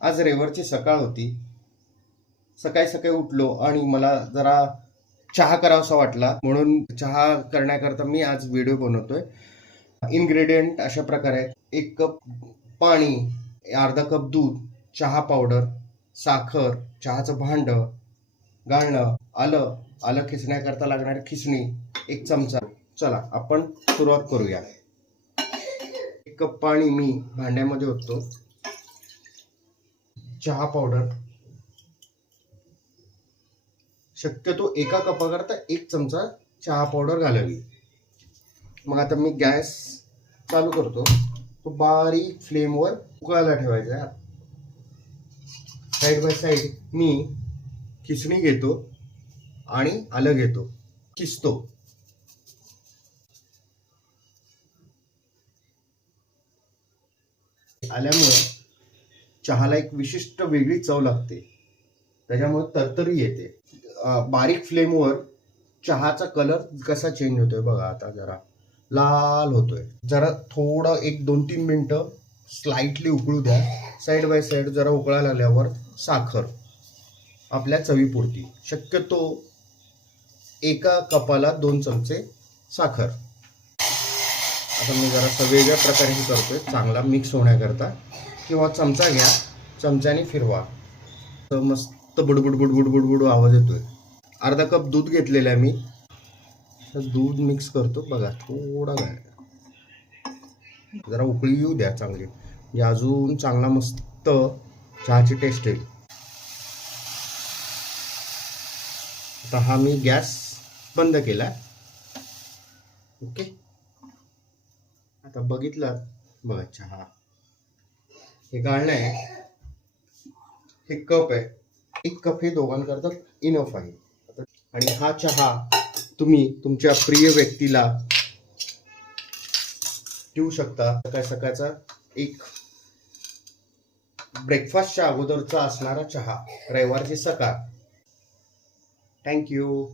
आज रविवारची सकाळ होती. सकाळी सकाळी उठलो आणि मला जरा चहा करावासा वाटला. म्हणून चहा करण्याकरता मी आज व्हिडिओ बनवतोय. इन्ग्रेडियंट अशा प्रकारे एक कप पाणी अर्धा कप दूध चहा पावडर साखर चहाचं भांड गाळणं आलं आलं खिसण्याकरता लागणारी खिसणी एक चमचा. चला आपण सुरुवात करूया. एक कप पाणी मी भांड्यामध्ये होतो चहा पावडर शक्यतो एका कपाकरता एक चमचा चहा पावडर घालावी. मग आता मी गॅस चालू करतो. तो बारीक फ्लेमवर उकळायला ठेवायचा. साईड बाय साईड मी खिसणी घेतो आणि आलं घेतो. किसतो आल्यामुळे चहाला एक विशिष्ट वेगळी चव लागते. त्याच्यामुळे तरतरी येते. बारीक फ्लेमवर चहाचा कलर कसा चेंज होतोय बघा आता जरा. लाल होतोय. जरा थोडं एक दोन तीन मिनटं स्लाइटली उकळू द्या. साईड बाय साईड जरा उकळा लागल्यावर साखर आपल्या चवीपुरती. शक्यतो एका कपाला दोन चमचे साखर. आता मी जरा वेगळ्या प्रकारे करतोय. चांगला मिक्स होण्याकरता. किंवा चमचा घ्या चमच्याने फिरवा. तर मस्त बुडबुड बुडबुड बुडबुड आवाज येतोय. अर्धा कप दूध घेतलेलं आहे मी. तर दूध मिक्स करतो. बघा थोडा वेळ. जरा उकळी येऊ द्या चांगली. म्हणजे अजून चांगला मस्त चहाची टेस्ट येईल. आता हा मी गॅस बंद केला. ओके. आता बघितला. बघा चहा. हे गाळणं आहे. हे कप आहे. एक कप हे दोघांकरता इनफ आहे. आणि हा चहा तुम्ही तुमच्या प्रिय व्यक्तीला देऊ शकता. सकाळ सकाळचा एक ब्रेकफास्टच्या अगोदरचा असणारा चहा. रविवारची सकाळ. थँक्यू